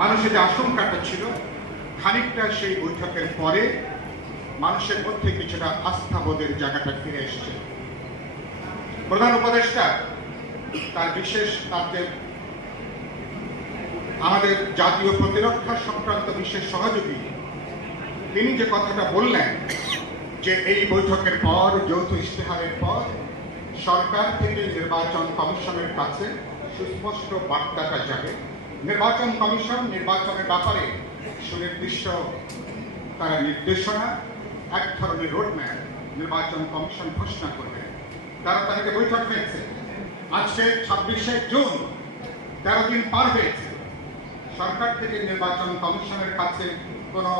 মানুষের যে আশঙ্কাটা ছিল খানিকটা সেই বৈঠকের পরে মানুষের মধ্যে কিছুটা আস্থাবোধের জায়গাটা ফিরে এসেছে। প্রধান উপদেষ্টা তার যে আমাদের জাতীয় প্রতিরক্ষা সংক্রান্ত বিশেষ সহযোগী, তিনি যে কথাটা বললেন যে এই বৈঠকের পর, যৌথ ইশতেহারের পর সরকার থেকে নির্বাচন কমিশনের কাছে সুস্পষ্ট বার্তাটা যাবে। নির্বাচন কমিশন নির্বাচনের ব্যাপারে সুনির্দিষ্ট তারা নির্দেশনা, এক ধরনের রোডম্যাপ নির্বাচন কমিশন ঘোষণা করবে। 13 তারিখে বৈঠক হয়েছে, আজকে 26শে জুন, 13 দিন পার হয়েছে। সরকার থেকে নির্বাচন কমিশনের কাছে কোনো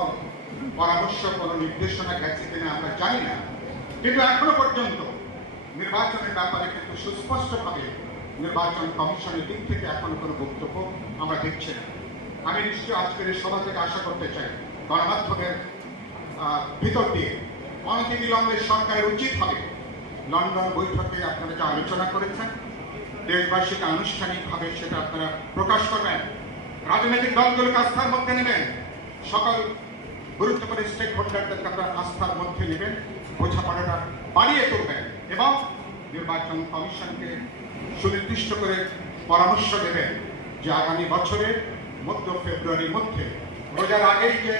পরামর্শ, কোনো নির্দেশনা গেছে কিনা আমরা জানি না, কিন্তু এখনো পর্যন্ত নির্বাচনের ব্যাপারে কিন্তু সুস্পষ্টভাবে নির্বাচন কমিশনের দিক থেকে এখন কোনো বক্তব্য আমরা দেখছি না। আমি নিশ্চয়ই আজকের এই সভা থেকে আশা করতে চাই গণমাধ্যমের ভিতর দিয়ে অনতিবিলম্বে সরকারের উচিত হবে লন্ডন বৈঠকে আপনারা যে আলোচনা করেছেন, দেশবাসীকে আনুষ্ঠানিকভাবে সেটা আপনারা প্রকাশ করবেন, রাজনৈতিক দলগুলোকে আস্থার মধ্যে নেবেন, সকল গুরুত্বপূর্ণ স্টেক হোল্ডারদেরকে আপনারা আস্থার মধ্যে নেবেন, বোঝাপড়াটা বাড়িয়ে তুলবেন এবং নির্বাচন কমিশনকে সুনির্দিষ্ট করে পরামর্শ দেবেন যে আগামী বছরের মধ্য ফেব্রুয়ারির মধ্যে, রোজার আগেই যে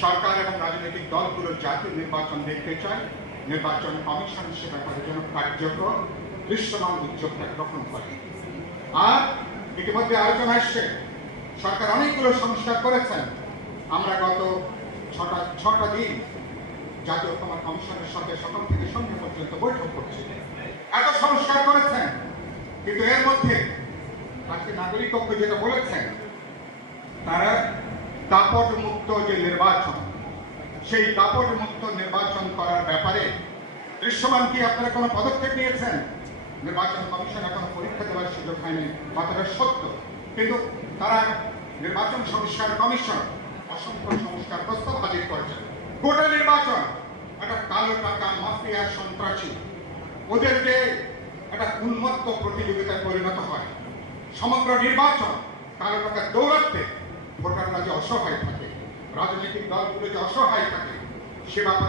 সরকার এবং রাজনৈতিক দলগুলো জাতীয় নির্বাচন দেখতে চায়, নির্বাচন কমিশন সে ব্যাপারে যেন কার্যকর দৃশ্যমান উদ্যোগটা গ্রহণ করে। আর ইতিমধ্যে আলোচনা আসছে, সরকার অনেকগুলো সংস্কার করেছেন। আমরা গত ছটা দিন জাতীয় ক্ষমা কমিশনের সাথে সকাল থেকে সন্ধ্যা পর্যন্ত বৈঠক করছি, এত সংস্কার করেছেন, কিন্তু এর মধ্যে আজকে নাগরিক পক্ষ যেটা বলেছেন, তারা দাপট মুক্ত যে নির্বাচন, সেই দাপট মুক্ত নির্বাচন করার ব্যাপারে দৃশ্যমান কি আপনারা কোনো পদক্ষেপ নিয়েছেন? নির্বাচন কমিশন এখনো পরীক্ষা দেওয়ার সুযোগ হয়নি, কথাটা সত্য, কিন্তু তারা নির্বাচন সংস্কার কমিশন অসংখ্য সংস্কার প্রস্তাব হাজির করেছেন। গোটা নির্বাচন একটা কালো টাকা মাফিয়া সন্ত্রাসী, ওদের যে একটা উন্মত্ত প্রতিযোগিতায় পরিণত হয়, সমগ্র নির্বাচন কালো টাকার দৌরাত্মে ভোটাররা যে অসহায় থাকে, রাজনৈতিক দলগুলো যে অসহায় থাকে, সে ব্যাপারে